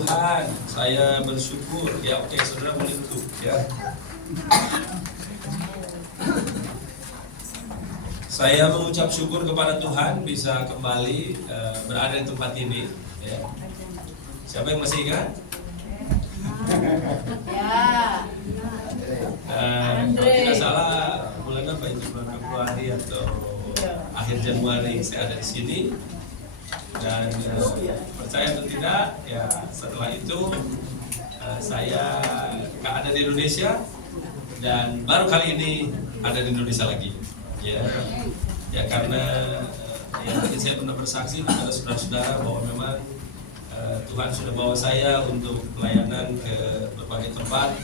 Tuhan, saya bersyukur. Ya oke, saudara boleh duduk ya. Saya mengucap syukur kepada Tuhan bisa kembali berada di tempat ini. Ya. Siapa yang masih ingat? Ya. Kalau tidak salah bulan apa itu, bulan Februari atau akhir Januari saya ada di sini. Dan percaya atau tidak, ya setelah itu saya ada di Indonesia dan baru kali ini ada di Indonesia lagi. Ya karena ya saya pernah bersaksi kepada saudara-saudara bahwa memang Tuhan sudah bawa saya untuk pelayanan ke berbagai tempat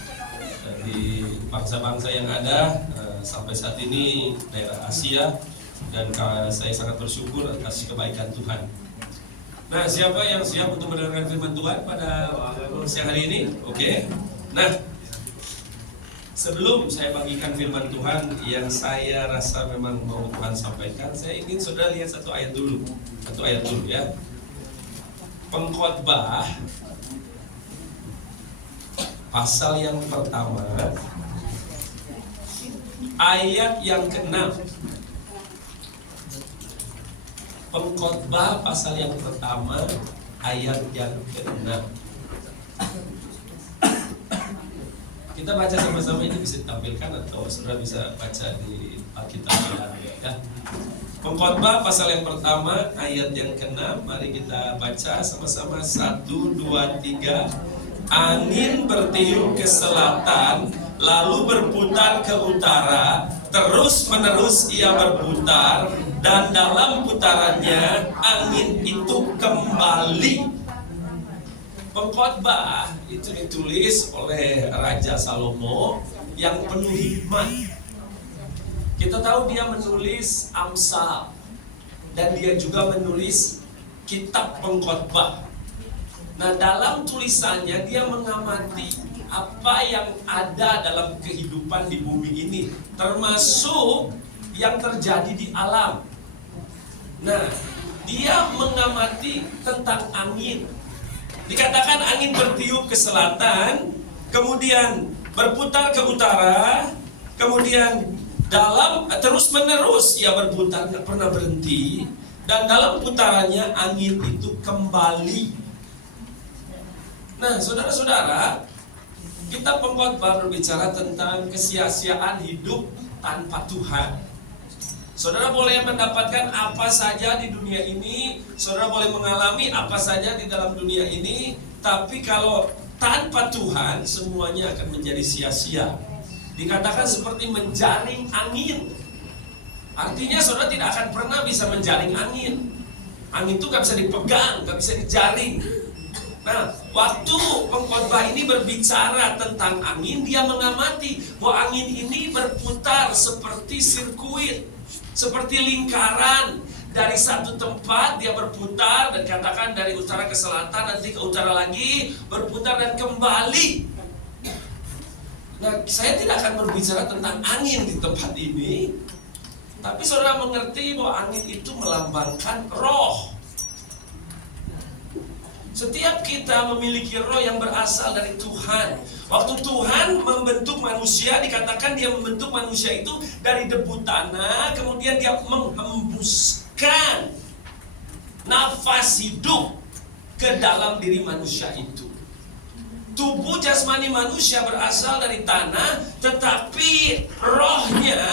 di bangsa-bangsa yang ada sampai saat ini daerah Asia, dan saya sangat bersyukur atas kebaikan Tuhan. Nah, siapa yang siap untuk mendengarkan firman Tuhan pada siang hari ini? Oke. Nah, sebelum saya bagikan firman Tuhan yang saya rasa memang mau Tuhan sampaikan, saya ingin saudara lihat satu ayat dulu ya. Pengkhotbah pasal yang pertama ayat yang ke-6. Pengkhotbah pasal yang pertama ayat yang ke-6. Kita baca sama-sama, ini bisa ditampilkan atau saudara bisa baca di Alkitab ya. Pengkhotbah pasal yang pertama ayat yang ke-6. Mari kita baca sama-sama. 1, 2, 3. Angin bertiup ke selatan, lalu berputar ke utara, terus menerus ia berputar, dan dalam putarannya angin itu kembali. Pengkhotbah itu ditulis oleh Raja Salomo yang penuh hikmat. Kita tahu dia menulis Amsal dan dia juga menulis kitab Pengkhotbah. Nah, dalam tulisannya dia mengamati apa yang ada dalam kehidupan di bumi ini, termasuk yang terjadi di alam. Nah, dia mengamati tentang angin. Dikatakan angin bertiup ke selatan, kemudian berputar ke utara, kemudian terus menerus ia berputar, tidak pernah berhenti, dan dalam putarannya angin itu kembali. Nah, saudara-saudara, kitab Pengkhotbah berbicara tentang kesia-siaan hidup tanpa Tuhan. Saudara boleh mendapatkan apa saja di dunia ini, saudara boleh mengalami apa saja di dalam dunia ini, tapi kalau tanpa Tuhan semuanya akan menjadi sia-sia. Dikatakan seperti menjaring angin. Artinya saudara tidak akan pernah bisa menjaring angin. Angin itu gak bisa dipegang, gak bisa dijaring. Nah, waktu pengkhotbah ini berbicara tentang angin, dia mengamati bahwa angin ini berputar seperti sirkuit, seperti lingkaran. Dari satu tempat dia berputar, dan katakan dari utara ke selatan, nanti ke utara lagi, berputar dan kembali. Nah, saya tidak akan berbicara tentang angin di tempat ini, tapi saudara mengerti bahwa angin itu melambangkan roh. Setiap kita memiliki roh yang berasal dari Tuhan. Waktu Tuhan membentuk manusia, dikatakan dia membentuk manusia itu dari debu tanah, kemudian dia menghembuskan nafas hidup ke dalam diri manusia itu. Tubuh jasmani manusia berasal dari tanah, tetapi rohnya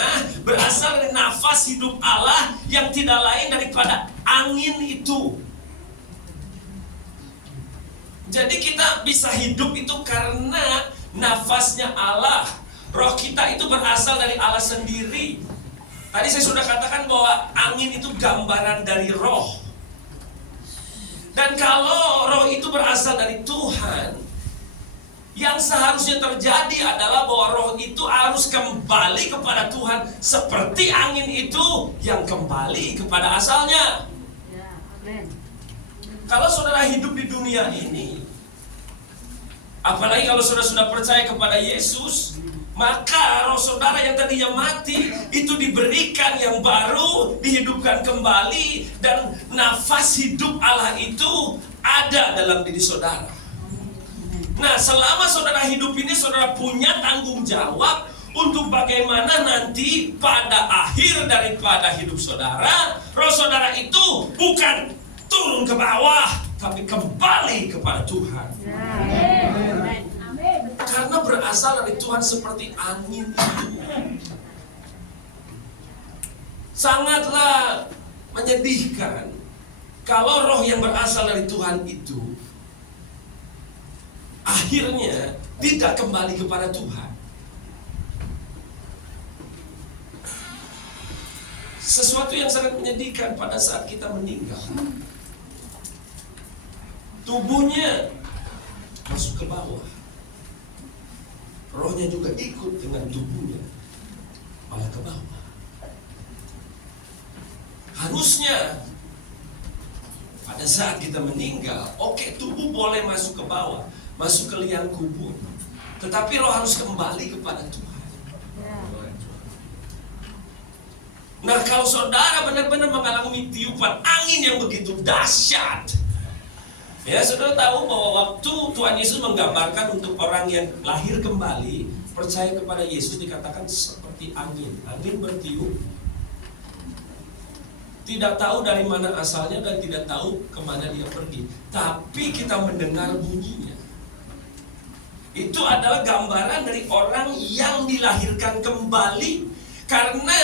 berasal dari nafas hidup Allah yang tidak lain daripada angin itu. Jadi kita bisa hidup itu karena nafasnya Allah. Roh kita itu berasal dari Allah sendiri. Tadi saya sudah katakan bahwa angin itu gambaran dari roh. Dan kalau roh itu berasal dari Tuhan, yang seharusnya terjadi adalah bahwa roh itu harus kembali kepada Tuhan, seperti angin itu yang kembali kepada asalnya. Kalau saudara hidup di dunia ini, apalagi kalau saudara sudah percaya kepada Yesus, maka roh saudara yang tadinya mati itu diberikan yang baru, dihidupkan kembali, dan nafas hidup Allah itu ada dalam diri saudara. Nah, selama saudara hidup ini, saudara punya tanggung jawab untuk bagaimana nanti pada akhir daripada hidup saudara, roh saudara itu bukan turun ke bawah, tapi kembali kepada Tuhan. Karena berasal dari Tuhan seperti angin itu. Sangatlah menyedihkan kalau roh yang berasal dari Tuhan itu akhirnya tidak kembali kepada Tuhan. Sesuatu yang sangat menyedihkan pada saat kita meninggal. Tubuhnya masuk ke bawah, rohnya juga ikut dengan tubuhnya malah ke bawah. Harusnya pada saat kita meninggal, oke, tubuh boleh masuk ke bawah, masuk ke liang kubur, tetapi roh harus kembali kepada Tuhan. Nah, kalau saudara benar-benar mengalami tiupan angin yang begitu dahsyat, ya, saudara tahu bahwa waktu Tuhan Yesus menggambarkan untuk orang yang lahir kembali, percaya kepada Yesus, dikatakan seperti angin. Angin bertiup, tidak tahu dari mana asalnya dan tidak tahu kemana dia pergi, tapi kita mendengar bunyinya. Itu adalah gambaran dari orang yang dilahirkan kembali. Karena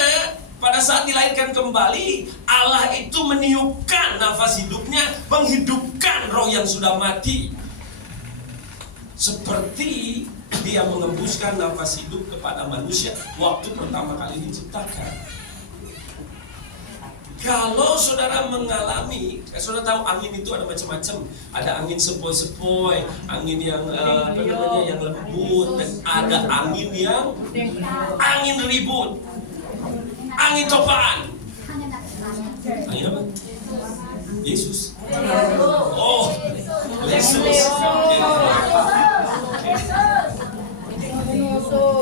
pada saat dilahirkan kembali, Allah itu meniupkan nafas hidupnya, menghidupkan roh yang sudah mati. Seperti dia mengembuskan nafas hidup kepada manusia waktu pertama kali diciptakan. Kalau saudara mengalami, saudara tahu angin itu ada macam-macam. Ada angin sepoi-sepoi, angin yang yang lembut, dan ada angin yang ribut. Angin topaan. Angin apa? Yesus. Oh, Yesus.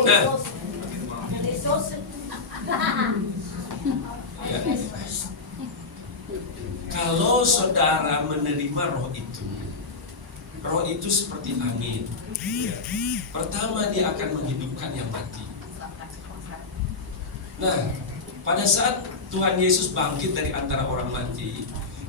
Nah, ya. Kalau saudara menerima roh itu seperti angin. Pertama, dia akan menghidupkan yang mati. Nah, pada saat Tuhan Yesus bangkit dari antara orang mati,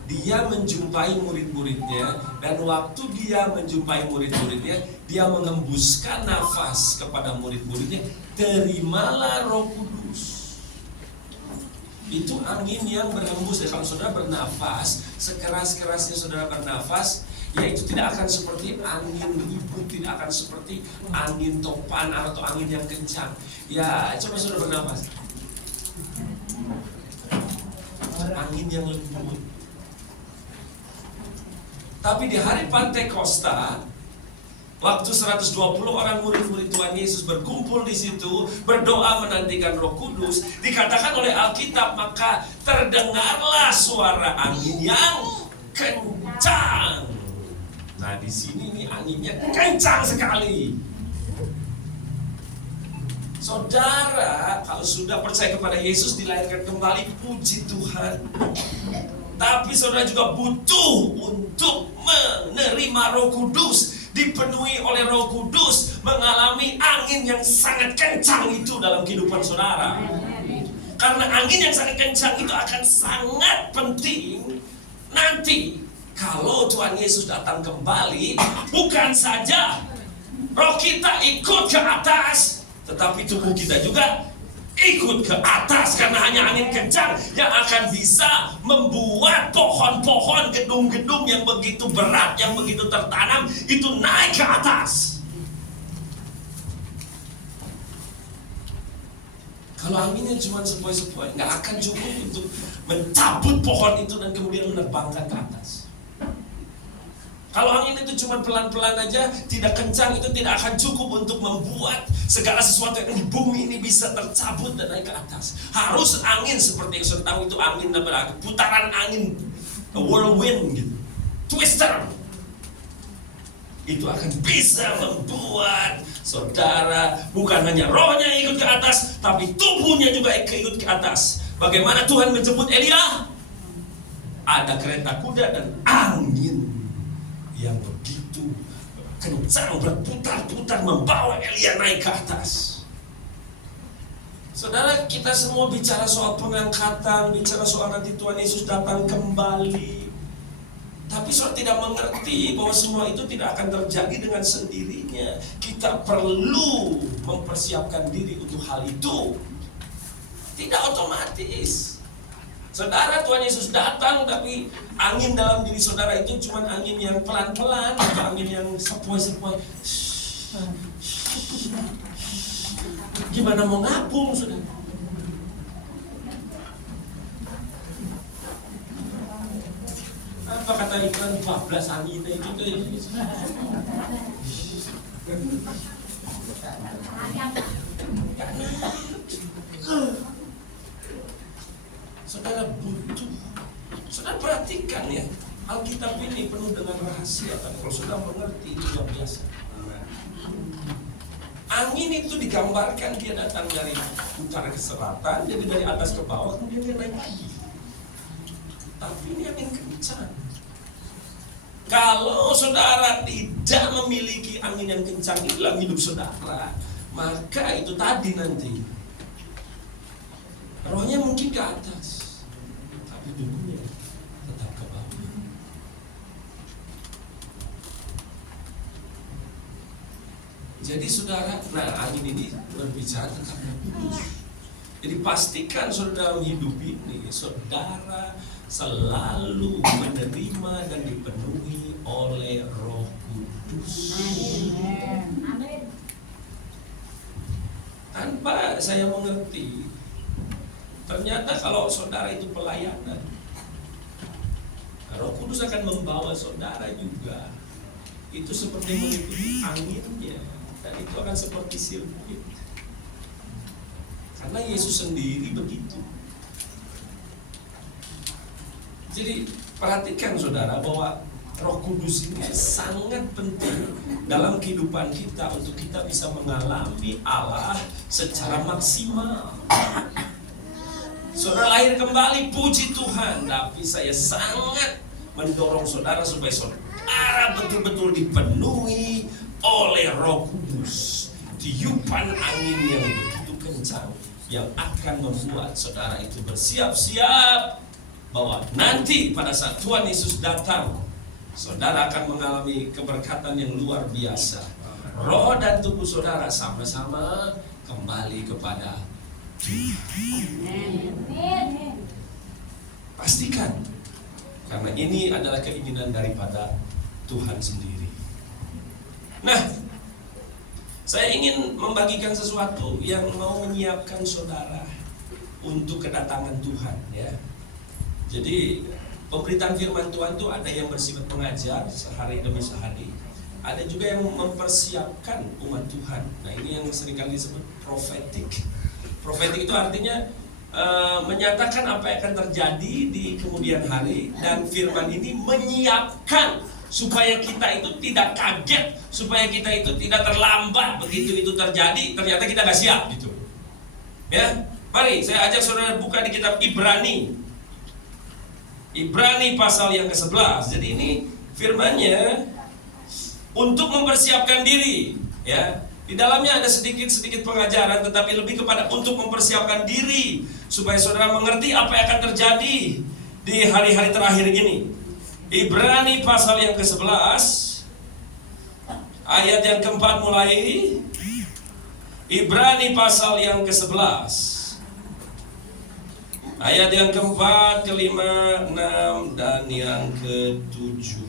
dia menjumpai murid-muridnya, dan waktu dia menjumpai murid-muridnya, dia mengembuskan nafas kepada murid-muridnya, terimalah Roh Kudus. Itu angin yang berhembus. Kalau saudara bernafas, sekeras-kerasnya saudara bernafas, ya itu tidak akan seperti angin ribut, tidak akan seperti angin topan atau angin yang kencang. Ya, coba saudara bernafas. Angin yang lembut. Tapi di hari Pantekosta, waktu 120 orang murid-murid Tuhan Yesus berkumpul di situ, berdoa menantikan Roh Kudus, dikatakan oleh Alkitab, maka terdengarlah suara angin yang kencang. Nah, di sini nih anginnya kencang sekali. Saudara, kalau sudah percaya kepada Yesus, dilahirkan kembali, puji Tuhan. Tapi saudara juga butuh untuk menerima Roh Kudus, dipenuhi oleh Roh Kudus, mengalami angin yang sangat kencang itu dalam kehidupan saudara. Karena angin yang sangat kencang itu akan sangat penting nanti kalau Tuhan Yesus datang kembali. Bukan saja roh kita ikut ke atas, tetapi tubuh kita juga ikut ke atas. Karena hanya angin kencang yang akan bisa membuat pohon-pohon, gedung-gedung yang begitu berat, yang begitu tertanam, itu naik ke atas. Kalau anginnya cuma sepoi-sepoi, nggak akan cukup untuk mencabut pohon itu dan kemudian menerbangkan ke atas. Kalau angin itu cuma pelan-pelan aja, tidak kencang, itu tidak akan cukup untuk membuat segala sesuatu yang di bumi ini bisa tercabut dan naik ke atas. Harus angin seperti yang sudah tahu, itu angin apa? Putaran angin, a whirlwind gitu, twister. Itu akan bisa membuat saudara bukan hanya rohnya ikut ke atas, tapi tubuhnya juga ikut ke atas. Bagaimana Tuhan menjemput Elia? Ada kereta kuda dan angin yang begitu kencang berputar-putar membawa Elia naik ke atas. Saudara, kita semua bicara soal pengangkatan, bicara soal nanti Tuhan Yesus datang kembali. Tapi saudara tidak mengerti bahwa semua itu tidak akan terjadi dengan sendirinya. Kita perlu mempersiapkan diri untuk hal itu. Tidak otomatis. Saudara, Tuhan Yesus datang, tapi angin dalam diri saudara itu cuma angin yang pelan-pelan atau angin yang sepoi-sepoi. Gimana mau ngapung, saudara? Apa kata iklan 14 angin itu tuh? Saudara butuh. Saudara perhatikan ya, Alkitab ini penuh dengan rahasia. Tapi kalau saudara mengerti, itu luar biasa. Angin itu digambarkan dia datang dari utara ke selatan, jadi dari atas ke bawah, kemudian dia naik lagi. Tapi ini angin kencang. Kalau saudara tidak memiliki angin yang kencang di dalam hidup saudara, maka itu tadi nanti rohnya mungkin ke atas, tapi tubuhnya tetap ke bawah. Jadi saudara, angin ini berbicara tentang kudus. Jadi pastikan saudara dalam hidup ini, saudara selalu menerima dan dipenuhi oleh Roh Kudus. Tanpa saya mengerti, ternyata kalau saudara itu pelayanan, Roh Kudus akan membawa saudara juga. Itu seperti mengikuti anginnya. Dan itu akan seperti sirkuit. Karena Yesus sendiri begitu. Jadi perhatikan saudara bahwa Roh Kudus ini sangat penting dalam kehidupan kita untuk kita bisa mengalami Allah secara maksimal. Saudara lahir kembali, puji Tuhan. Tapi saya sangat mendorong saudara supaya saudara betul-betul dipenuhi oleh Roh Kudus, tiupan angin yang begitu kencang yang akan membuat saudara itu bersiap-siap bahwa nanti pada saat Tuhan Yesus datang, saudara akan mengalami keberkatan yang luar biasa. Roh dan tubuh saudara sama-sama kembali kepada Tuhan. Pastikan, karena ini adalah keinginan daripada Tuhan sendiri. Nah, saya ingin membagikan sesuatu yang mau menyiapkan saudara untuk kedatangan Tuhan, ya. Jadi pemberitaan firman Tuhan itu ada yang bersifat pengajar sehari demi sehari, ada juga yang mempersiapkan umat Tuhan. Nah, ini yang seringkali disebut profetik. Profetik itu artinya menyatakan apa yang akan terjadi di kemudian hari, dan firman ini menyiapkan supaya kita itu tidak kaget, supaya kita itu tidak terlambat begitu itu terjadi, ternyata kita gak siap gitu. Ya, mari saya ajak saudara buka di kitab Ibrani. Ibrani pasal yang ke-11. Jadi ini firmannya untuk mempersiapkan diri, ya. Di dalamnya ada sedikit-sedikit pengajaran, tetapi lebih kepada untuk mempersiapkan diri supaya saudara mengerti apa yang akan terjadi di hari-hari terakhir ini. Ibrani pasal yang ke-11 ayat yang keempat mulai. Ibrani pasal yang ke-11 ayat yang keempat, kelima, enam, dan yang ke-7.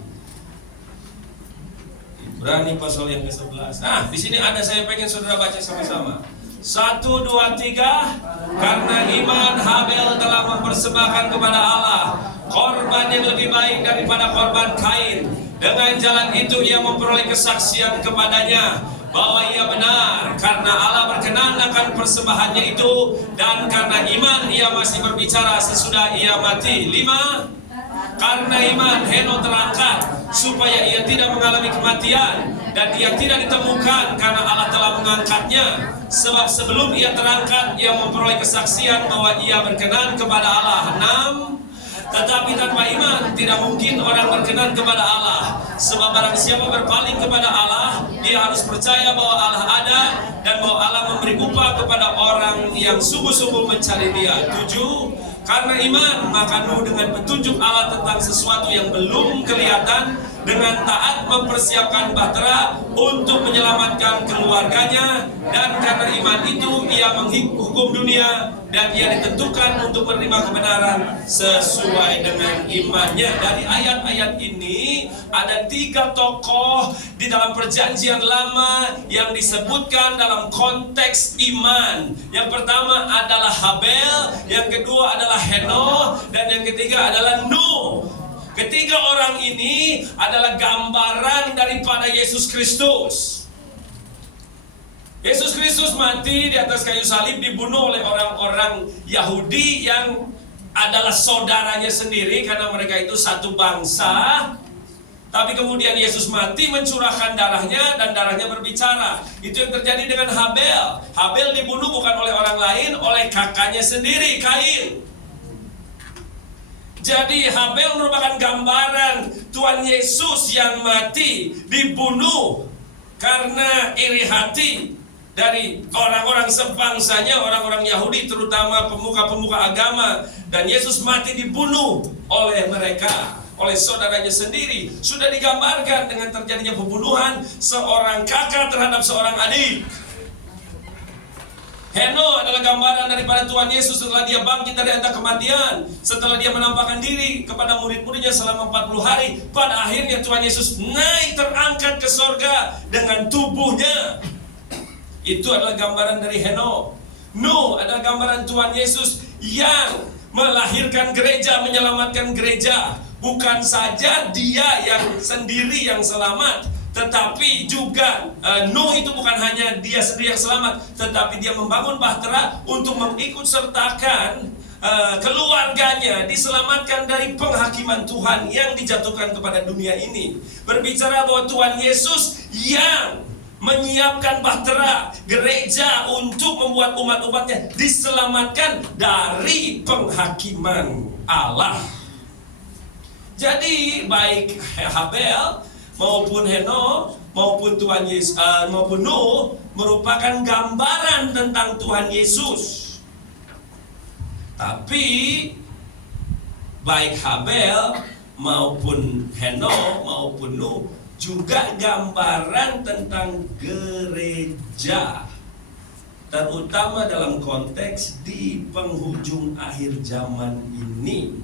Ibrani pasal yang ke-11. Nah, di sini ada, saya pengen saudara baca sama-sama. 1, 2, 3. Karena iman Habel telah mempersembahkan kepada Allah korban yang lebih baik daripada korban Kain. Dengan jalan itu ia memperoleh kesaksian kepadanya bahwa ia benar, karena Allah berkenan akan persembahannya itu, dan karena iman ia masih berbicara sesudah ia mati. 5. Karena iman Henokh terangkat supaya ia tidak mengalami kematian, dan ia tidak ditemukan karena Allah telah mengangkatnya. Sebab sebelum ia terangkat, ia memperoleh kesaksian bahwa ia berkenan kepada Allah. 6. Tetapi tanpa iman tidak mungkin orang berkenan kepada Allah. Sebab barang siapa berpaling kepada Allah, dia harus percaya bahwa Allah ada dan bahwa Allah memberi upah kepada orang yang sungguh-sungguh mencari Dia. 7. Karena iman, maka Nuh dengan petunjuk Allah tentang sesuatu yang belum kelihatan, dengan taat mempersiapkan bahtera untuk menyelamatkan keluarganya, dan karena iman itu ia menghukum dunia dan ia ditentukan untuk menerima kebenaran sesuai dengan imannya. Dari ayat-ayat ini ada 3 tokoh di dalam perjanjian lama yang disebutkan dalam konteks iman. Yang pertama adalah Habel, yang kedua adalah Henokh, dan yang ketiga adalah Nuh. Ketiga orang ini adalah gambaran daripada Yesus Kristus. Yesus Kristus mati di atas kayu salib, dibunuh oleh orang-orang Yahudi yang adalah saudaranya sendiri karena mereka itu satu bangsa. Tapi kemudian Yesus mati, mencurahkan darahnya, dan darahnya berbicara. Itu yang terjadi dengan Habel. Habel dibunuh bukan oleh orang lain, oleh kakaknya sendiri, Kain. Jadi Habel merupakan gambaran Tuhan Yesus yang mati, dibunuh karena iri hati dari orang-orang sebangsanya, orang-orang Yahudi, terutama pemuka-pemuka agama. Dan Yesus mati dibunuh oleh mereka, oleh saudaranya sendiri. Sudah digambarkan dengan terjadinya pembunuhan seorang kakak terhadap seorang adik. Henokh adalah gambaran daripada Tuhan Yesus setelah dia bangkit dari antara kematian, setelah dia menampakkan diri kepada murid-muridnya selama 40 hari. Pada akhirnya Tuhan Yesus naik terangkat ke sorga dengan tubuhnya. Itu adalah gambaran dari Henokh. Nuh adalah gambaran Tuhan Yesus yang melahirkan gereja, menyelamatkan gereja. Bukan saja dia yang sendiri yang selamat, tetapi juga Nuh itu bukan hanya dia sendiri yang selamat, tetapi dia membangun bahtera untuk mengikut sertakan keluarganya diselamatkan dari penghakiman Tuhan yang dijatuhkan kepada dunia ini. Berbicara bahwa Tuhan Yesus yang menyiapkan bahtera gereja untuk membuat umat-umatnya diselamatkan dari penghakiman Allah. Jadi baik Habel maupun Henokh maupun Tuhan Yesus maupun Nuh merupakan gambaran tentang Tuhan Yesus. Tapi baik Habel maupun Henokh maupun Nuh juga gambaran tentang gereja, terutama dalam konteks di penghujung akhir zaman ini.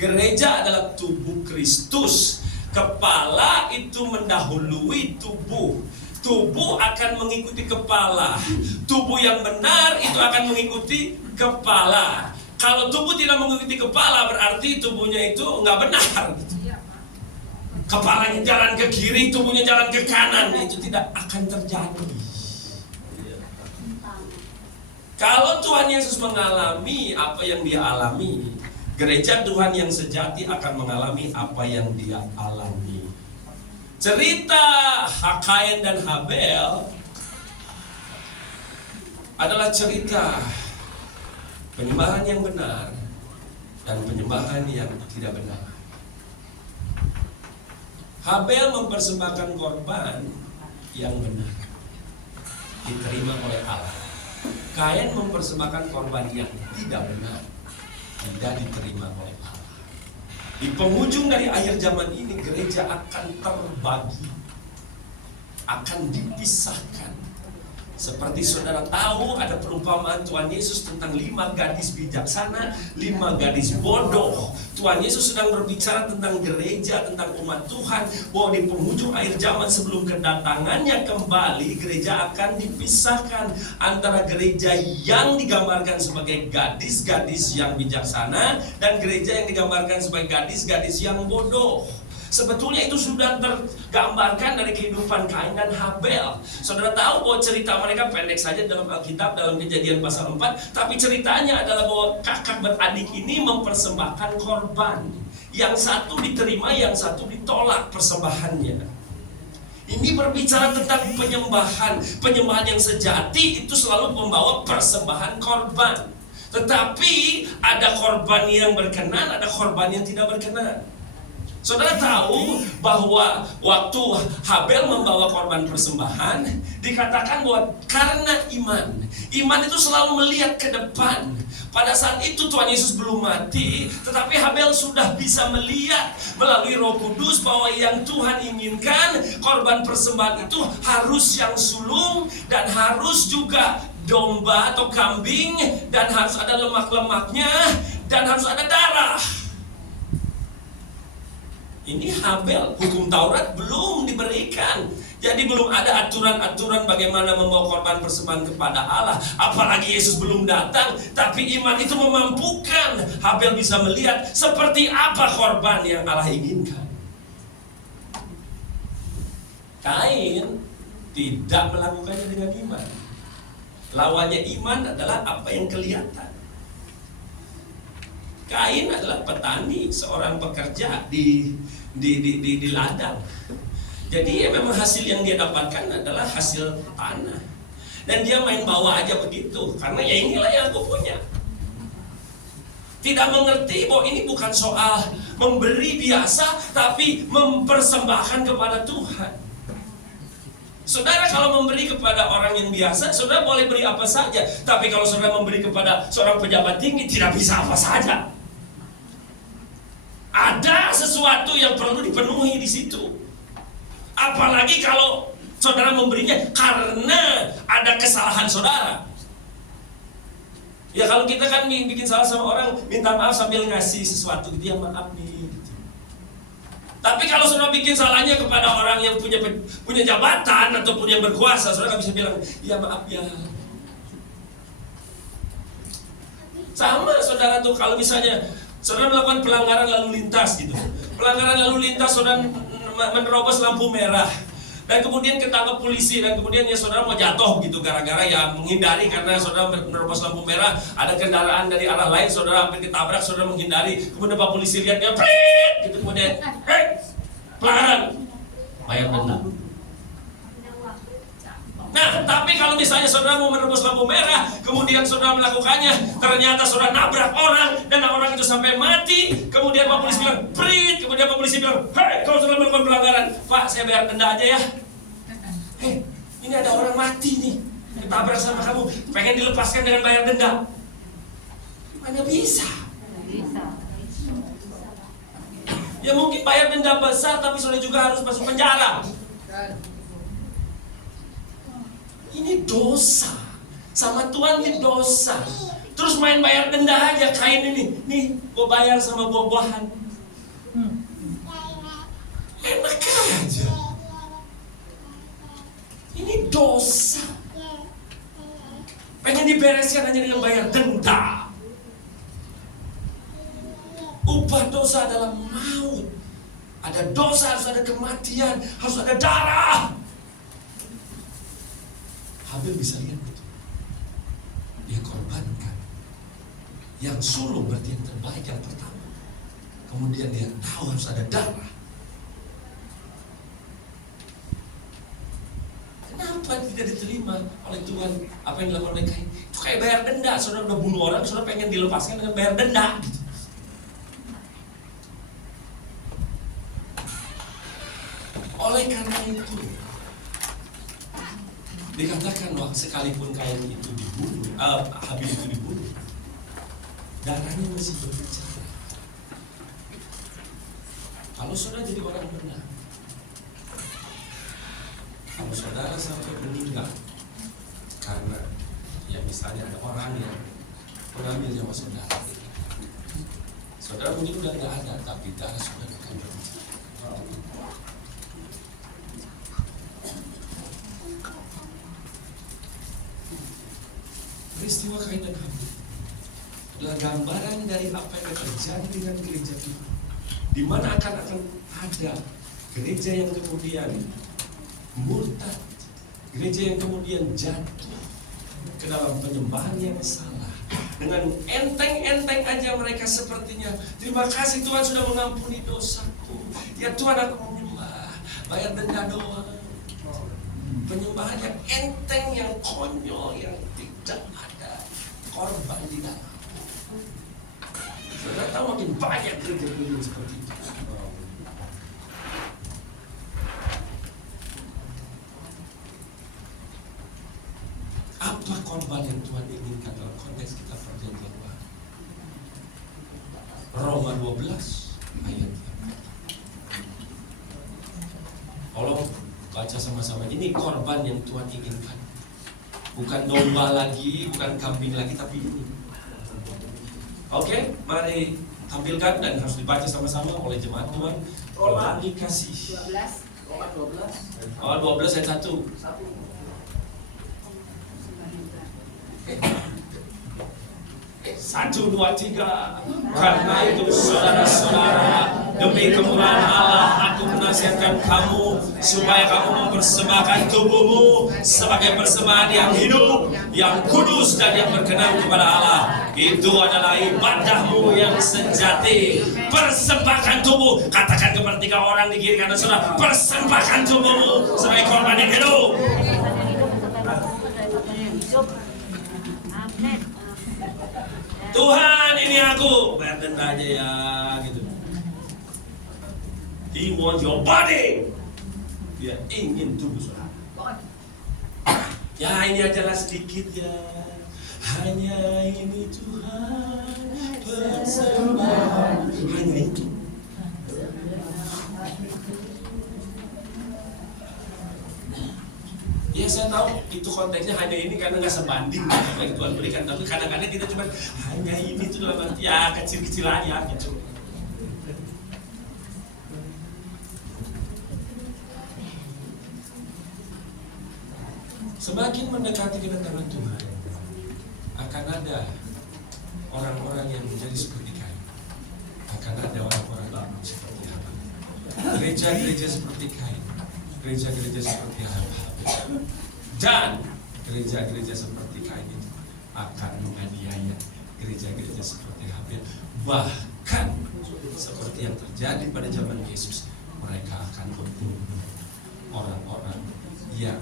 Gereja adalah tubuh Kristus. Kepala itu mendahului tubuh. Tubuh akan mengikuti kepala. Tubuh yang benar itu akan mengikuti kepala. Kalau tubuh tidak mengikuti kepala, berarti tubuhnya itu nggak benar. Kepalanya jalan ke kiri, tubuhnya jalan ke kanan, itu tidak akan terjadi. Kalau Tuhan Yesus mengalami apa yang dia alami, gereja Tuhan yang sejati akan mengalami apa yang dia alami. Cerita Kain dan Habel adalah cerita penyembahan yang benar dan penyembahan yang tidak benar. Habel mempersembahkan korban yang benar, diterima oleh Allah. Kain mempersembahkan korban yang tidak benar, tidak diterima oleh Allah. Di penghujung dari akhir zaman ini, gereja akan terbagi, akan dipisahkan. Seperti saudara tahu, ada perumpamaan Tuhan Yesus tentang 5 gadis bijaksana, 5 gadis bodoh. Tuhan Yesus sedang berbicara tentang gereja, tentang umat Tuhan, bahwa di penghujung akhir zaman sebelum kedatangannya kembali, gereja akan dipisahkan antara gereja yang digambarkan sebagai gadis-gadis yang bijaksana dan gereja yang digambarkan sebagai gadis-gadis yang bodoh. Sebetulnya itu sudah tergambarkan dari kehidupan Kain dan Habel. Saudara tahu bahwa cerita mereka pendek saja dalam Alkitab, dalam Kejadian pasal 4. Tapi ceritanya adalah bahwa kakak beradik ini mempersembahkan korban. Yang satu diterima, yang satu ditolak persembahannya. Ini berbicara tentang penyembahan. Penyembahan yang sejati itu selalu membawa persembahan korban. Tetapi ada korban yang berkenan, ada korban yang tidak berkenan. Saudara tahu bahwa waktu Habel membawa korban persembahan, dikatakan bahwa karena iman itu selalu melihat ke depan. Pada saat itu Tuhan Yesus belum mati, tetapi Habel sudah bisa melihat melalui Roh Kudus bahwa yang Tuhan inginkan korban persembahan itu harus yang sulung, dan harus juga domba atau kambing, dan harus ada lemak-lemaknya, dan harus ada darah. Ini Habel, hukum Taurat belum diberikan. Jadi belum ada aturan-aturan bagaimana membawa korban persembahan kepada Allah. Apalagi Yesus belum datang. Tapi iman itu memampukan Habel bisa melihat seperti apa korban yang Allah inginkan. Kain tidak melakukannya dengan iman. Lawannya iman adalah apa yang kelihatan. Kain adalah petani, seorang pekerja di ladang. Jadi ya memang hasil yang dia dapatkan adalah hasil tanah. Dan dia main bawa aja begitu, karena ya inilah yang aku punya. Tidak mengerti bahwa ini bukan soal memberi biasa, tapi mempersembahkan kepada Tuhan. Saudara kalau memberi kepada orang yang biasa, saudara boleh beri apa saja. Tapi kalau saudara memberi kepada seorang pejabat tinggi, tidak bisa apa saja. Ada sesuatu yang perlu dipenuhi di situ. Apalagi kalau saudara memberinya karena ada kesalahan saudara. Ya kalau kita kan bikin salah sama orang, minta maaf sambil ngasih sesuatu gitu, ya maaf nih gitu. Tapi kalau saudara bikin salahnya kepada orang yang punya jabatan ataupun yang berkuasa, saudara nggak bisa bilang, ya maaf ya. Sama saudara tuh kalau misalnya saudara melakukan pelanggaran lalu lintas gitu. Pelanggaran lalu lintas, saudara menerobos lampu merah, dan kemudian ketangkap polisi, dan kemudian ya saudara mau jatuh gitu gara-gara ya menghindari, karena saudara menerobos lampu merah, ada kendaraan dari arah lain, saudara hampir ketabrak, saudara menghindari, kemudian Pak polisi lihatnya, gitu, kemudian pelanggaran, bayar denda. Nah, tapi kalau misalnya saudara mau menerobos lampu merah, kemudian saudara melakukannya, ternyata saudara nabrak orang, dan orang itu sampai mati, kemudian Pak polisi bilang, "Prit," kemudian Pak polisi bilang, "Hei, kalau saudara melakukan pelanggaran, Pak, saya bayar denda aja ya." Hei, ini ada orang mati nih, ditabrak sama kamu, pengen dilepaskan dengan bayar denda. Mana bisa? Ya mungkin bayar denda besar, tapi saudara juga harus masuk penjara. Ini dosa, sama Tuhan ini dosa. Terus main bayar denda aja, kain ini, nih gue bayar sama buah-buahan. Enak aja. Ini dosa. Pengen dibereskan hanya dengan bayar denda. Upah dosa adalah maut. Ada dosa, harus ada kematian, harus ada darah. Habel bisa lihat itu. Dia korbankan. Yang sulung berarti yang terbaik, yang pertama. Kemudian dia tahu harus ada darah. Kenapa tidak diterima oleh Tuhan apa yang dilakukan oleh Kain? Itu kayak bayar denda. Saudara udah bunuh orang, saudara pengen dilepaskan dengan bayar denda gitu. Oleh karena itu dikatakan bahwa sekalipun Kain itu dibunuh, Habel itu dibunuh, darahnya masih berbicara. Kalau saudara jadi orang benar, kalau saudara sampai meninggal karena ya misalnya ada orang yang mengambil nyawa saudara, saudara mungkin udah nggak ada, tapi darah saudara akan berbicara. Peristiwa Kain dan Habel adalah gambaran dari apa yang terjadi dengan gereja kita, di mana akan ada gereja yang kemudian murtad, gereja yang kemudian jatuh ke dalam penyembahan yang salah. Dengan enteng-enteng aja mereka sepertinya, terima kasih Tuhan sudah mengampuni dosaku, ya Tuhan aku menyembah, bayar denda doang. Penyembahan yang enteng, yang konyol, yang tidak ada korban di dalam. Saudara tahu makin banyak gereja-gereja seperti itu. Apa korban yang Tuhan inginkan dalam konteks kita perjanjian baru? Roma 12 ayat 3. Tolong baca sama-sama. Ini korban yang Tuhan inginkan. Bukan domba lagi, bukan kambing lagi, tapi ini. Oke, mari tampilkan dan harus dibaca sama-sama oleh jemaat Tuhan. Pelangi kasih. Roma 12 ayat 1. 1, 2, 3. Karena itu saudara-saudara, demi kemurahan Allah aku menasihatkan kamu supaya kamu mempersembahkan tubuhmu sebagai persembahan yang hidup, yang kudus dan yang berkenan kepada Allah. Itu adalah ibadahmu yang sejati. Persembahkan tubuh. Katakan kepada 3 orang di kiri kanan saudara, persembahkan tubuhmu sebagai korban yang hidup. Tuhan, ini aku. Bayar denda aja ya, gitu. He wants your body. Dia ingin tubuh saudara. Ya ini ajalah sedikit ya. Hanya ini Tuhan persembahan. Hanya itu. Ya saya tahu itu konteksnya hanya ini karena nggak sebanding apa yang Tuhan berikan. Tapi kadang-kadang kita cuma hanya ini tuh dalam arti ya kecil-kecil aja gitu. Semakin mendekati kedatangan Tuhan, akan ada orang-orang yang menjadi seperti kain. Akan ada orang-orang yang seperti apa? Gereja-gereja seperti kain, gereja-gereja seperti Habel. Dan gereja-gereja seperti kain itu akan menganiaya gereja-gereja seperti Habel. Bahkan seperti yang terjadi pada zaman Yesus, mereka akan membunuh orang-orang yang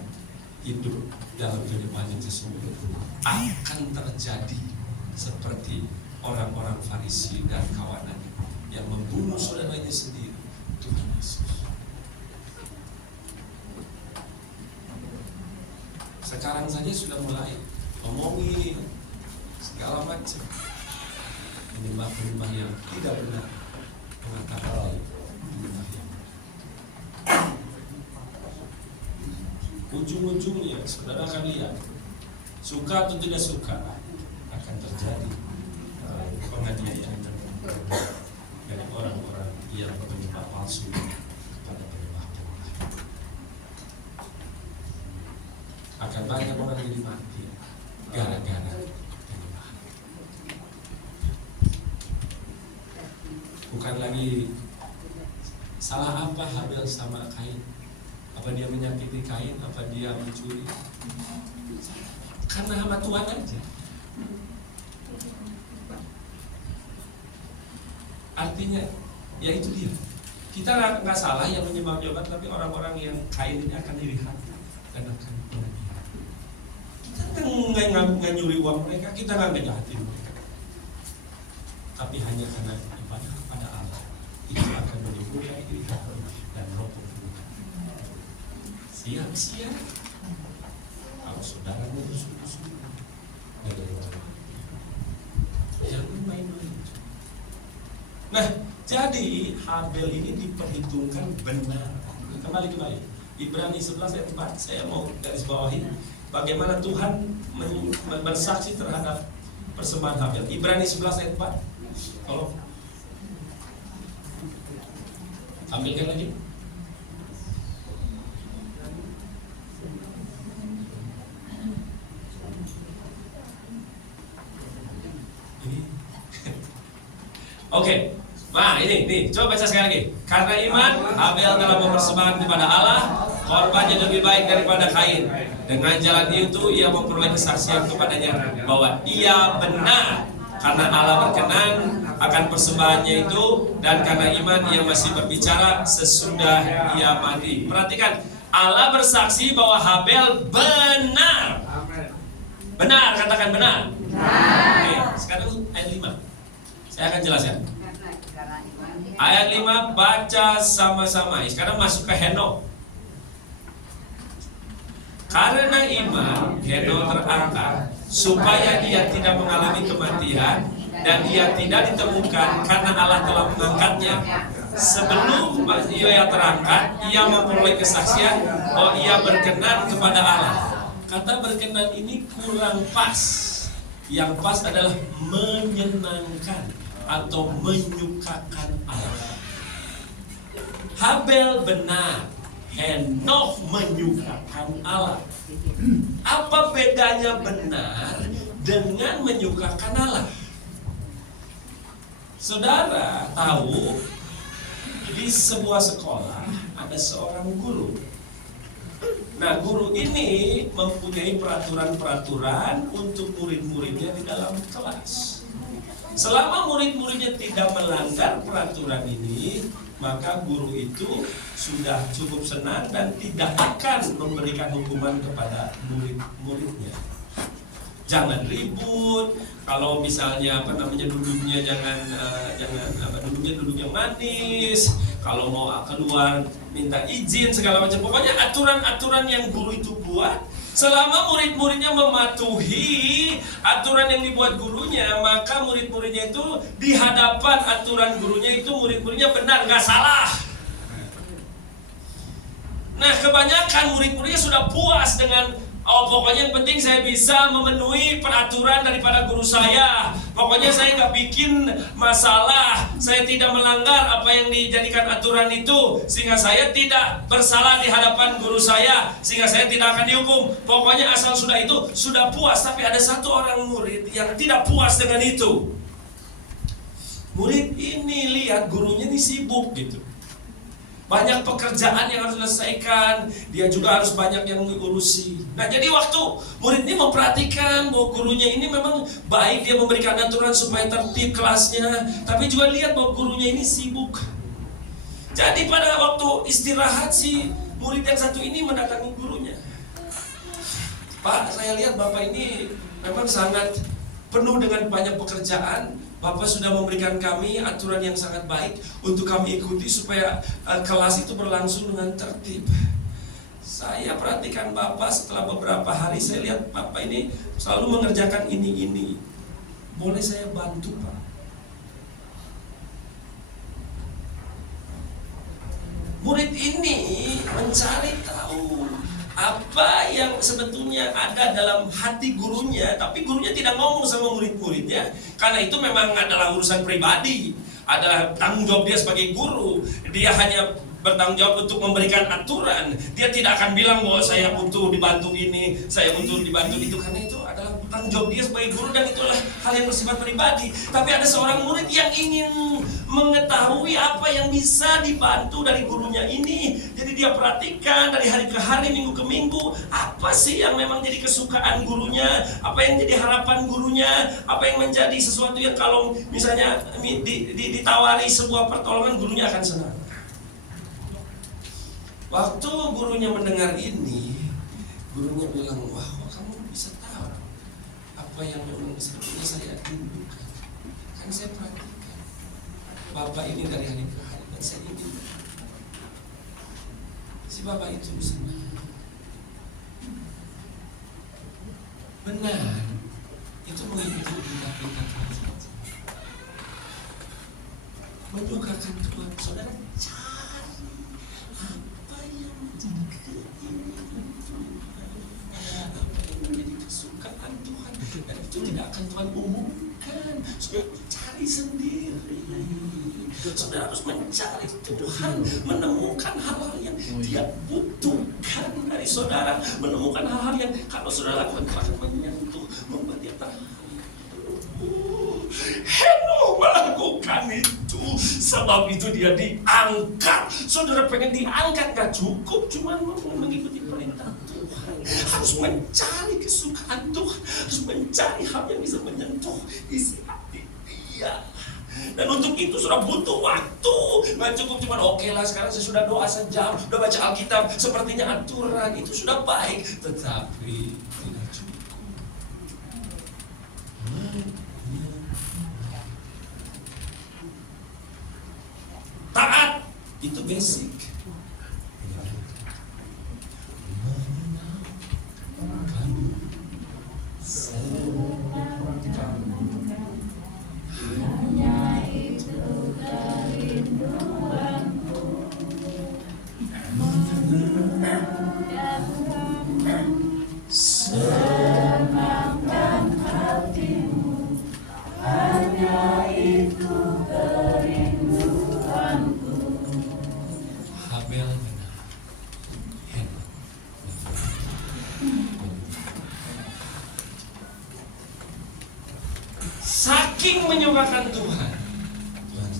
hidup dalam kehidupan yang sesungguhnya. Akan terjadi seperti orang-orang Farisi dan kawanannya yang membunuh saudaranya sendiri, Tuhan Yesus. Sekarang saja sudah mulai ngomongin segala macam penyembah-penyembah yang tidak benar, mengatakan penyembah yang ujung-ujungnya saudara akan lihat, suka atau tidak suka akan terjadi penganiayaan dari orang-orang yang penyembah palsu pada penyembah Allah. Akan banyak orang jadi mati gara-gara penyembah. Bukan lagi salah apa Habel sama Kain. Apa dia menyakiti Kain? Apa dia mencuri? Karena hamba Tuhan aja. Artinya, ya itu dia. Kita nggak salah yang menyembah-nyembah, tapi orang-orang yang Kain ini akan dilihat dan akan menghina. Kita nggak nyuri uang mereka, kita nggak ngejahatin mereka. Tapi hanya karena ibadah pada Allah, itu akan menimbulkan iri dan roh pembunuhan. Siap-siap kalau saudara bersungguh-sungguh dari Allah, jangan main-main. Nah, jadi Habel ini diperhitungkan benar. Kembali Ibrani 11 ayat 4. Saya mau garis bawahi bagaimana Tuhan bersaksi terhadap persembahan Habel. Ibrani 11 ayat 4. Tolong tampilkan lagi. Oke, nah ini, coba baca sekali lagi. Karena iman, Habel telah mempersembahkan kepada Allah korbannya lebih baik daripada Kain. Dengan jalan itu ia memperoleh kesaksian kepadanya bahwa ia benar, karena Allah berkenan akan persembahannya itu, dan karena iman ia masih berbicara sesudah ia mati. Perhatikan, Allah bersaksi bahwa Habel benar. Benar, katakan benar. Oke, sekarang ayat 5. Saya akan jelaskan. Ayat 5 baca sama-sama. Sekarang masuk ke Henok. Karena iman, Henok terangkat supaya ia tidak mengalami kematian dan ia tidak ditemukan karena Allah telah mengangkatnya. Sebelum ia terangkat, ia memperoleh kesaksian bahwa ia berkenan kepada Allah. Kata berkenan ini kurang pas. Yang pas adalah menyenangkan atau menyukakan Allah. Habel benar, Henok menyukakan Allah. Apa bedanya benar dengan menyukakan Allah? Saudara tahu, di sebuah sekolah ada seorang guru. Nah, guru ini mempunyai peraturan-peraturan untuk murid-muridnya di dalam kelas. Selama murid-muridnya tidak melanggar peraturan ini, maka guru itu sudah cukup senang dan tidak akan memberikan hukuman kepada murid-muridnya. Jangan ribut. Kalau misalnya duduknya duduk yang manis. Kalau mau keluar minta izin segala macam. Pokoknya aturan-aturan yang guru itu buat, selama murid-muridnya mematuhi aturan yang dibuat gurunya, maka murid-muridnya itu di hadapan aturan gurunya itu murid-muridnya benar, nggak salah. Nah, kebanyakan murid-muridnya sudah puas dengan pokoknya yang penting saya bisa memenuhi peraturan daripada guru saya. Pokoknya saya nggak bikin masalah, saya tidak melanggar apa yang dijadikan aturan itu, sehingga saya tidak bersalah di hadapan guru saya, sehingga saya tidak akan dihukum. Pokoknya asal sudah itu, sudah puas. Tapi ada satu orang murid yang tidak puas dengan itu. Murid ini lihat gurunya ini sibuk gitu. Banyak pekerjaan yang harus diselesaikan, dia juga harus banyak yang diurusi. Nah, jadi waktu murid ini memperhatikan bahwa gurunya ini memang baik, dia memberikan aturan supaya tertib kelasnya, tapi juga lihat bahwa gurunya ini sibuk. Jadi pada waktu istirahat, si murid yang satu ini mendatangi gurunya. Pak, saya lihat Bapak ini memang sangat penuh dengan banyak pekerjaan. Bapak sudah memberikan kami aturan yang sangat baik untuk kami ikuti supaya kelas itu berlangsung dengan tertib. Saya perhatikan Bapak setelah beberapa hari, saya lihat Bapak ini selalu mengerjakan ini. Boleh saya bantu, Pak? Murid ini mencari tahu apa yang sebetulnya ada dalam hati gurunya, tapi gurunya tidak ngomong sama murid-muridnya, karena itu memang adalah urusan pribadi, adalah tanggung jawab dia sebagai guru. Dia hanya bertanggung jawab untuk memberikan aturan. Dia tidak akan bilang bahwa saya butuh dibantu ini, saya butuh dibantu itu, karena itu adalah tanggung jawab dia sebagai guru dan itulah hal yang bersifat pribadi. Tapi ada seorang murid yang ingin mengetahui apa yang bisa dibantu dari gurunya ini. Jadi dia perhatikan dari hari ke hari, minggu ke minggu, apa sih yang memang jadi kesukaan gurunya, apa yang jadi harapan gurunya, apa yang menjadi sesuatu yang kalau misalnya ditawari sebuah pertolongan, gurunya akan senang. Waktu gurunya mendengar ini, gurunya bilang, wah, kamu bisa tahu apa yang memang sebetulnya saya rindukan. Kan saya perhatikan Bapak ini dari hari ke hari, dan saya ingin si Bapak itu senang. Benar, itu mengikuti perintah-perintah Tuhan. Menyukakan Tuhan, saudara cari apa yang menjadi keinginan Tuhan, apa yang menjadi kesukaan Tuhan, dan itu tidak akan Tuhan umumkan. Saudara cari sendiri. Saudara harus mencari Tuhan, menemukan hal-hal yang dia butuhkan dari saudara, menemukan hal-hal yang kalau saudara lakukan akan menyentuh, membuat dia terharu. Henok melakukan itu, sebab itu dia diangkat. Saudara pengen diangkat, gak cukup cuma mengikuti perintah Tuhan, harus mencari kesukaan Tuhan, harus mencari hal yang bisa menyentuh isi hati dia. Dan untuk itu sudah butuh waktu. Nggak cukup cuma oke lah sekarang saya sudah doa sejam, sudah baca Alkitab, sepertinya aturan itu sudah baik, tetapi tidak cukup. Taat itu basic. saking menyukakan Tuhan, Tuhan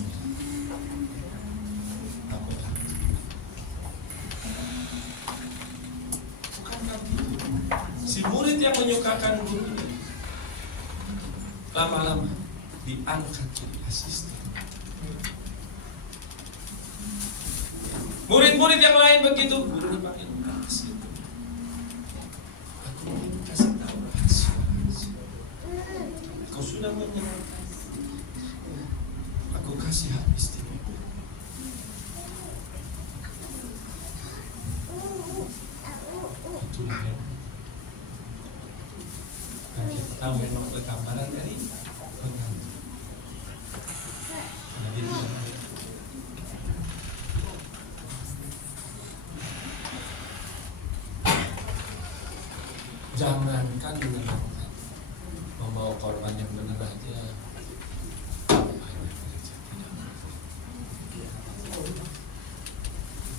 aku takut. Bukankah gitu? Si murid yang menyukakan gurunya lama-lama diangkat jadi asisten. Murid-murid yang lain begitu, guru dipanggil kasih. Aku ingin kasih tahu rahasia. Kau sudah menyerah. Aku kasih hak istimewa. Itulah yang kita tahu memang gambaran dari pengganti. Karena dia tidak mau. Jangankan menyerahkan, membawa korban yang benar aja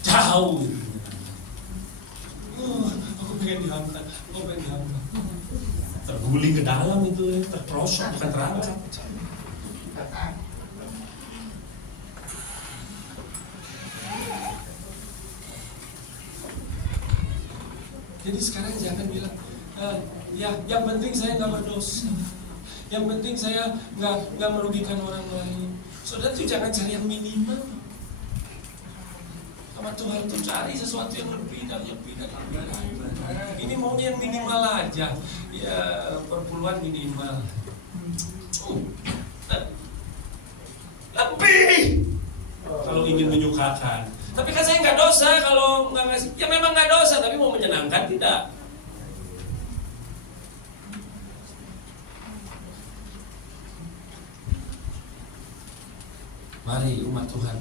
jauh. Aku pengen diangkat, terguling ke dalam itu, terprosok bukan terangkat. Jadi sekarang jangan bilang, ya, yang penting saya nggak berdosa, yang penting saya nggak merugikan orang lain. Saudara tuh jangan cari yang minimal. Sama Tuhan tuh cari sesuatu yang lebih dan lebih dan lebih. Ini maunya yang minimal aja, ya perpuluhan minimal. Lebih kalau ingin menyukakan. Tapi kan saya nggak dosa kalau nggak ngasih. Ya memang nggak dosa, tapi mau menyenangkan tidak. Mari umat Tuhan.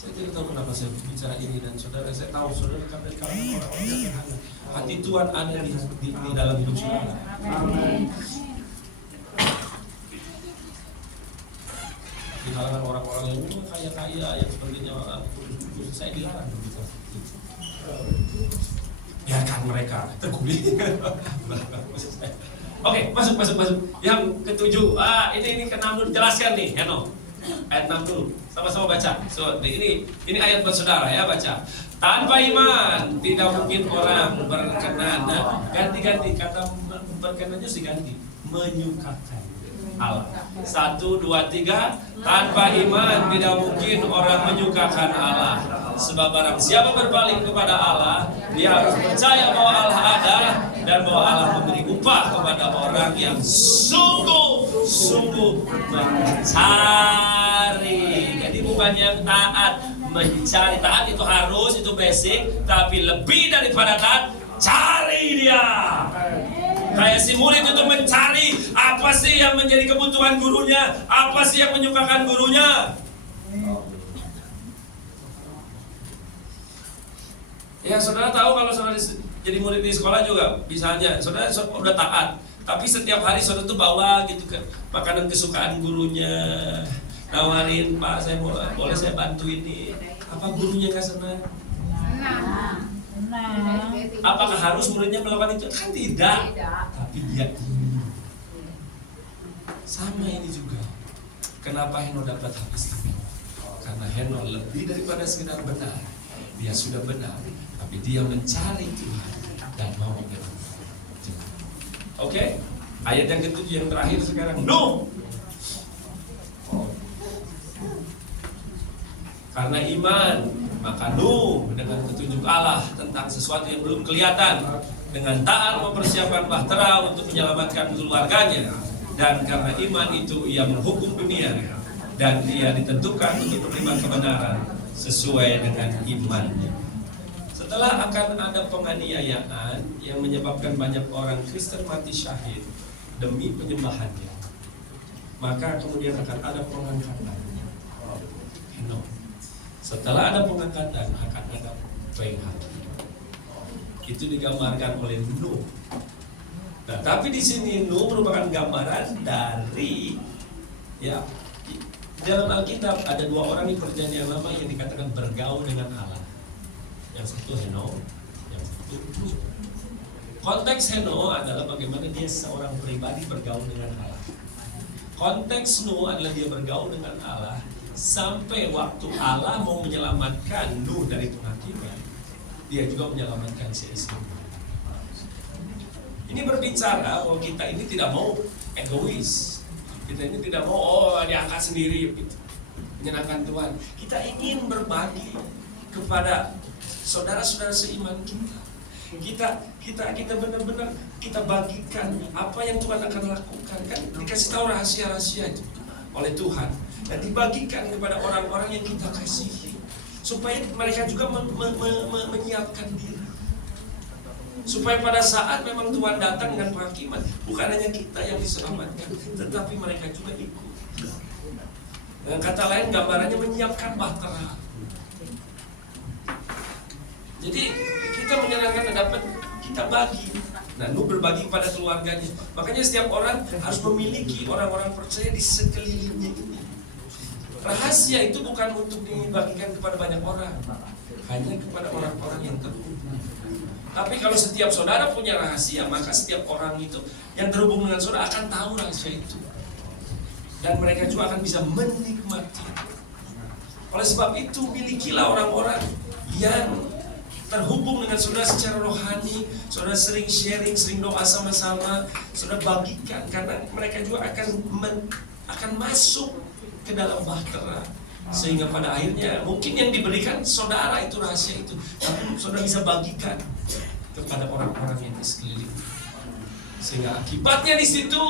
Saya tidak tahu kenapa saya bicara ini dan saudara, saya tahu saudara dari kalangan orang-orang sederhana. Hati Tuhan ada di dalam hidup saudara. Di kalangan orang-orang yang kaya-kaya yang sepertinya saya dilarang berbicara. Biarkan mereka terguling. Oke, masuk. Yang ketujuh, ini ke-6 dulu, jelaskan nih, Heno. Ayat 6 dulu, sama-sama baca. So, ini ayat buat saudara ya, baca. Tanpa iman tidak mungkin orang berkenan. Ganti kata berkenannya sih ganti. Menyukakan Allah. 1, 2, 3. Tanpa iman tidak mungkin orang menyukakan Allah. Sebab barang siapa berpaling kepada Allah, dia harus percaya bahwa Allah ada dan bahwa Allah memberi upah kepada orang yang sungguh mencari. Jadi bukan yang taat, mencari. Taat itu harus, itu basic, tapi lebih daripada taat, cari dia. Kayak si murid itu mencari apa sih yang menjadi kebutuhan gurunya, apa sih yang menyukakan gurunya. Ya saudara tahu kalau saudara jadi murid di sekolah juga, misalnya saudara udah taat, tapi setiap hari saudara tuh bawa gitu ke makanan kesukaan gurunya, nawarin, Pak saya boleh saya bantu ini, apa gurunya nggak senang? Apakah harus muridnya melakukan itu? Kan tidak. Tapi dia ingin. Sama ini juga. Kenapa Heno dapat hak istimewa? Karena Heno lebih daripada sekedar benar. Dia sudah benar, tapi dia mencari Tuhan dan mau mengenal Tuhan. Oke? Ayat yang ketujuh yang terakhir sekarang. No. Karena iman, maka Nuh dengan petunjuk Allah tentang sesuatu yang belum kelihatan, dengan taat mempersiapkan bahtera untuk menyelamatkan keluarganya. Dan karena iman itu ia menghukum dunia, dan dia ditentukan untuk menerima kebenaran sesuai dengan imannya. Setelah akan ada penganiayaan yang menyebabkan banyak orang Kristen mati syahid demi penyembahannya, maka kemudian akan ada pengangkatan. Setelah ada pengangkatan akan ada PH. Itu digambarkan oleh Nuh. Nah, tapi di sini Nuh merupakan gambaran dari dalam Alkitab ada dua orang di Perjanjian Lama yang dikatakan bergaul dengan Allah. Yang satu Heno, yang satu Nuh. Konteks Heno adalah bagaimana dia seorang pribadi bergaul dengan Allah. Konteks Nuh adalah dia bergaul dengan Allah sampai waktu Allah mau menyelamatkan Nuh dari penghakiman, dia juga menyelamatkan si istri. Ini berbicara bahwa kita ini tidak mau egois, kita ini tidak mau diangkat sendiri gitu, menyenangkan Tuhan. Kita ingin berbagi kepada saudara-saudara seiman kita. Kita benar-benar kita bagikan apa yang Tuhan akan lakukan, kan dikasih tahu rahasia-rahasia itu oleh Tuhan dan dibagikan kepada orang-orang yang kita kasihi supaya mereka juga menyiapkan diri, supaya pada saat memang Tuhan datang dengan penghakiman, bukan hanya kita yang diselamatkan, tetapi mereka juga ikut. Dengan kata lain, gambarannya menyiapkan bahtera. Jadi kita menyenangkan dan dapat kita bagi. Nah, Nuh berbagi kepada keluarganya. Makanya setiap orang harus memiliki orang-orang percaya di sekelilingnya ini. Rahasia itu bukan untuk dibagikan kepada banyak orang, hanya kepada orang-orang yang terhubung. Tapi kalau setiap saudara punya rahasia, maka setiap orang itu yang terhubung dengan saudara akan tahu rahasia itu, dan mereka juga akan bisa menikmati. Oleh sebab itu, milikilah orang-orang yang terhubung dengan saudara secara rohani. Saudara sering sharing, sering doa sama-sama, saudara bagikan, karena mereka juga akan masuk ke dalam bahtera, sehingga pada akhirnya mungkin yang diberikan saudara itu rahasia itu, tapi saudara bisa bagikan kepada orang-orang yang di sekeliling, sehingga akibatnya di situ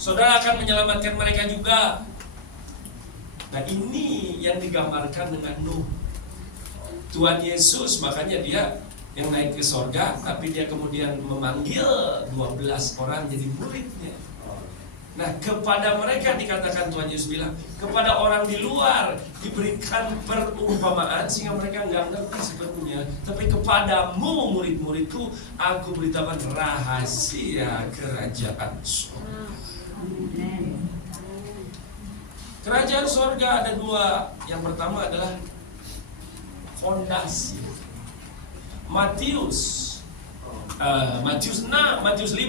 saudara akan menyelamatkan mereka juga. Nah, ini yang digambarkan dengan Nuh. Tuhan Yesus, makanya dia yang naik ke sorga, tapi dia kemudian memanggil 12 orang jadi muridnya. Nah, kepada mereka dikatakan, Tuhan Yesus bilang, kepada orang di luar diberikan perumpamaan sehingga mereka nggak ngerti sepenuhnya. Tapi kepadamu murid-muridku, aku beritakan rahasia kerajaan sorga. Kerajaan sorga ada dua. Yang pertama adalah fondasi. Matius 6, Matius 5,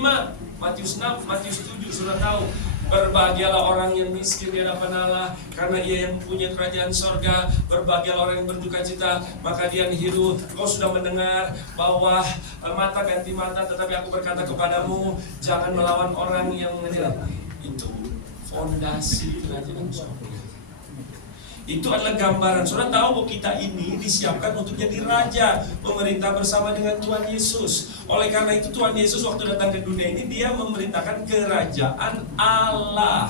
Matius 6, Matius 7 sudah tahu. Berbahagialah orang yang miskin di hadapan Allah, karena ia yang punya kerajaan sorga. Berbahagialah orang yang berduka cita, maka dia hidup. Kau sudah mendengar bahwa mata ganti mata, tetapi aku berkata kepadamu, jangan melawan orang yang mengejar. Itu fondasi kerajaan sorga. Itu adalah gambaran. Saudara tahu bahwa kita ini disiapkan untuk jadi raja, memerintah bersama dengan Tuhan Yesus. Oleh karena itu Tuhan Yesus waktu datang ke dunia ini, dia memerintahkan kerajaan Allah.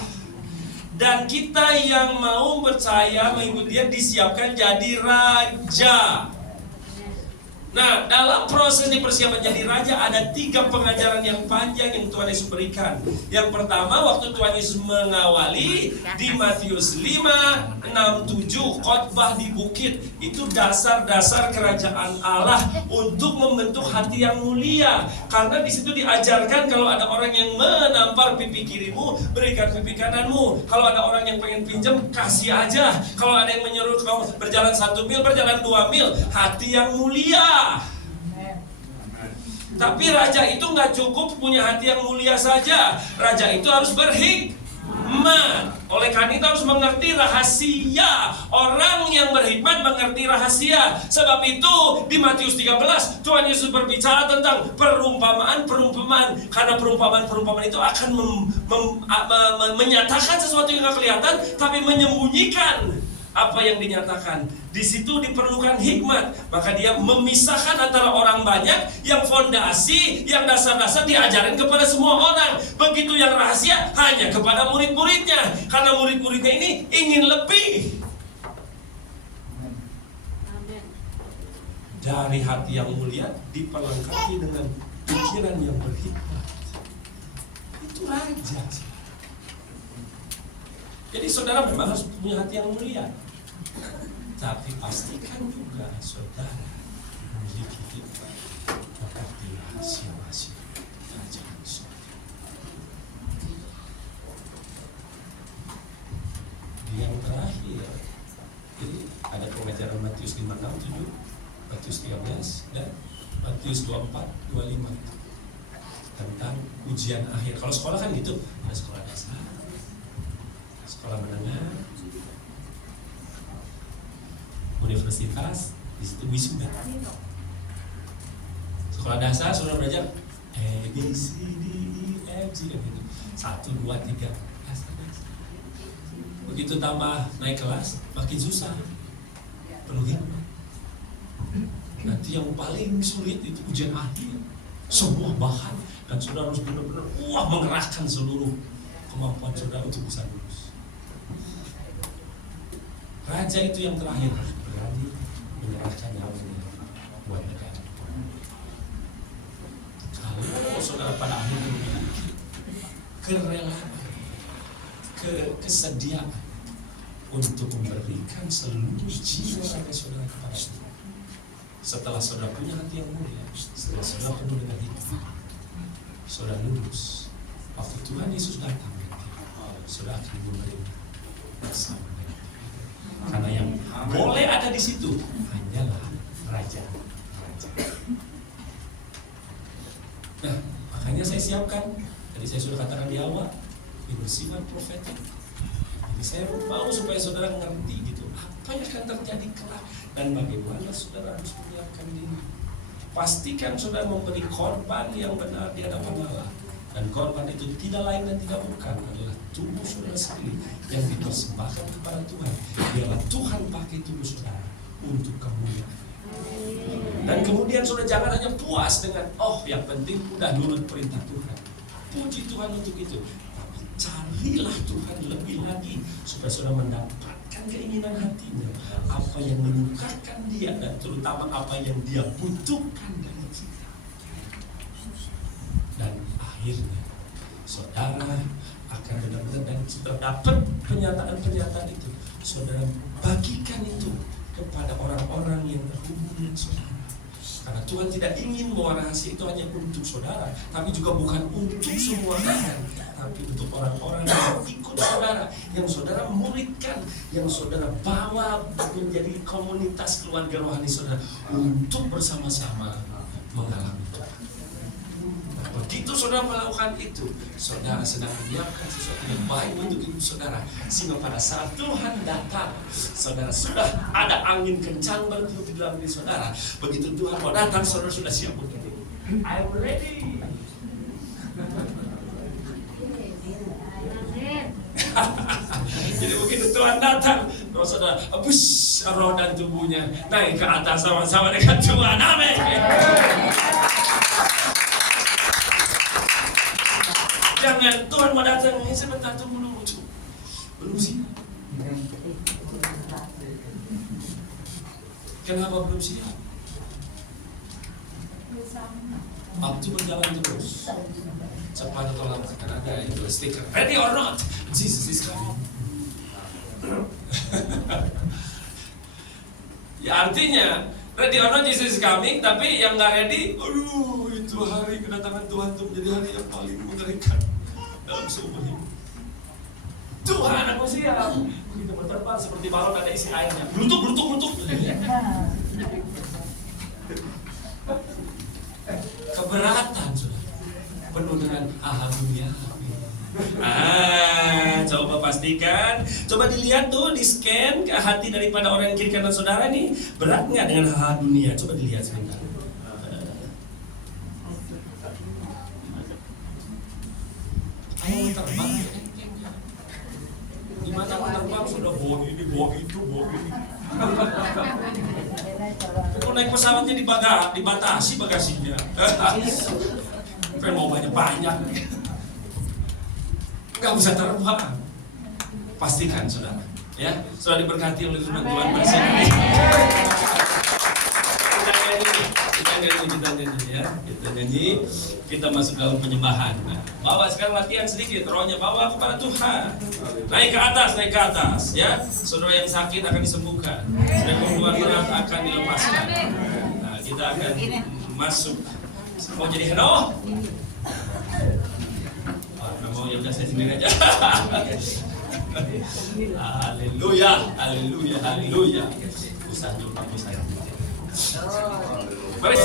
Dan kita yang mau percaya mengikut dia disiapkan jadi raja. Nah, dalam proses dipersiapkan jadi raja ada 3 pengajaran yang panjang yang Tuhan Yesus berikan. Yang pertama, waktu Tuhan Yesus mengawali di Matius 5, 6, 7, khotbah di bukit. Itu dasar-dasar kerajaan Allah untuk membentuk hati yang mulia. Karena di situ diajarkan kalau ada orang yang menampar pipi kirimu, berikan pipi kananmu. Kalau ada orang yang pengen pinjam, kasih aja. Kalau ada yang menyuruh kamu berjalan 1 mil, berjalan 2 mil. Hati yang mulia. Tapi raja itu nggak cukup punya hati yang mulia saja. Raja itu harus berhikmat. Oleh karena itu harus mengerti rahasia. Orang yang berhikmat mengerti rahasia. Sebab itu di Matius 13 Tuhan Yesus berbicara tentang perumpamaan. Karena perumpamaan itu akan menyatakan sesuatu yang nggak kelihatan, tapi menyembunyikan apa yang dinyatakan. Di situ diperlukan hikmat. Maka dia memisahkan antara orang banyak, yang fondasi, yang dasar-dasar diajarin kepada semua orang. Begitu yang rahasia hanya kepada murid-muridnya. Karena murid-muridnya ini ingin lebih. Dari hati yang mulia diperlengkapi dengan pikiran yang berhikmat. Itu raja. Jadi saudara memang harus punya hati yang mulia. Tapi pastikan juga saudara memiliki hikmat, mengerti rahasia-rahasia kerajaan sorga. Yang terakhir, jadi ada pengajaran Matius 5, 6, 7, Matius 13 dan Matius 24, 25 tentang ujian akhir. Kalau sekolah kan gitu, ada sekolah dasar, sekolah menengah, universitas, di situ wisuda. Sekolah dasar sudah belajar A B C D E F G gitu. 1, 2, 3. Begitu tambah naik kelas makin susah. Penuh hikmah. Nanti yang paling sulit itu ujian akhir. Semua bahan dan saudara harus benar-benar mengerahkan seluruh kemampuan saudara untuk bisa lulus. Raja itu yang terakhir harus berani menyerahkan nyawanya buat negara. Kalau saudara pada akhirnya memiliki kerelaan, kesediaan untuk memberikan seluruh jiwa raga saudara kepada Tuhan. Setelah saudara punya hati yang mulia, setelah saudara penuh dengan hikmah, saudara lulus. Waktu Tuhan Yesus datang, saudara akan menerima bersama dengan Dia. Karena yang boleh ada di situ hanyalah raja. Nah, makanya saya siapkan. Tadi saya sudah katakan di awal, ini bersifat profetik. Jadi saya mau supaya saudara mengerti gitu apa yang akan terjadi kelak dan bagaimana saudara harus menyiapkan diri. Pastikan saudara memberi korban yang benar di hadapan Allah, dan korban itu tidak lain dan tidak bukan adalah tubuh saudara sendiri yang dipersembahkan kepada Tuhan. Biarlah Tuhan pakai tubuh saudara untuk kemuliaan. Dan kemudian saudara jangan hanya puas dengan yang penting udah nurut perintah Tuhan. Puji Tuhan untuk itu. Carilah Tuhan lebih lagi supaya saudara mendapatkan keinginan hatinya, apa yang menyukakan Dia dan terutama apa yang Dia butuhkan dari kita. Dan akhirnya saudara akan benar-benar, dan setelah dapat pernyataan itu, saudara bagikan itu kepada orang-orang yang terhubung dengan saudara. Karena Tuhan tidak ingin bahwa rahasia itu hanya untuk saudara, tapi juga bukan untuk semua orang, tapi untuk orang-orang yang ikut saudara, yang saudara muridkan, yang saudara bawa menjadi komunitas keluarga rohani saudara untuk bersama-sama mengalami Tuhan. Begitu saudara melakukan itu, saudara sedang menyiapkan sesuatu yang baik untuk hidup saudara, sehingga pada saat Tuhan datang, saudara sudah ada angin kencang bertiup di dalam diri saudara. Begitu Tuhan mau datang, saudara sudah siap begini. I'm ready. Jadi begitu Tuhan datang, roh saudara, roh dan tubuhnya naik ke atas sama-sama dengan Tuhan. Amin. Jangan Tuhan mau datang, sebentar tunggu dulu, belum siap. Kenapa belum siap? Waktu berjalan terus, cepat atau lambat kan ada itu stiker, ready or not, Jesus is coming. Ya artinya ready or not Jesus is coming, tapi yang nggak ready, itu hari kedatangan Tuhan itu menjadi hari yang paling mengerikan dalam seumur hidup. Tuhan aku siap. Kita berterbang seperti balon ada isi airnya. Blutuk. Keberatan sudah. Penuh dengan dunia. Coba pastikan. Coba dilihat tuh, di scan ke hati daripada orang yang kiri kanan saudara nih. Berat nggak dengan dunia? Coba dilihat sebentar. Ayo terbang. Gimana mau terbang sudah bawa ini, bawa itu, bawa ini. Kalau naik pesawatnya dibatasi bagasinya. Pengen mau banyak-banyak. Gak bisa terbang. Pastikan saudara, ya, sudah diberkati oleh Tuhan bersama. Kita nyanyi, kita masuk dalam penyembahan. Bawa sekarang latihan sedikit, rohnya bawa kepada Tuhan. Naik ke atas, ya. Saudara yang sakit akan disembuhkan, dan pembunuhan berat akan dilepaskan. Nah, kita akan masuk. Mau jadi heno? Mau ya udah saya sendiri aja. Haleluya. Mari.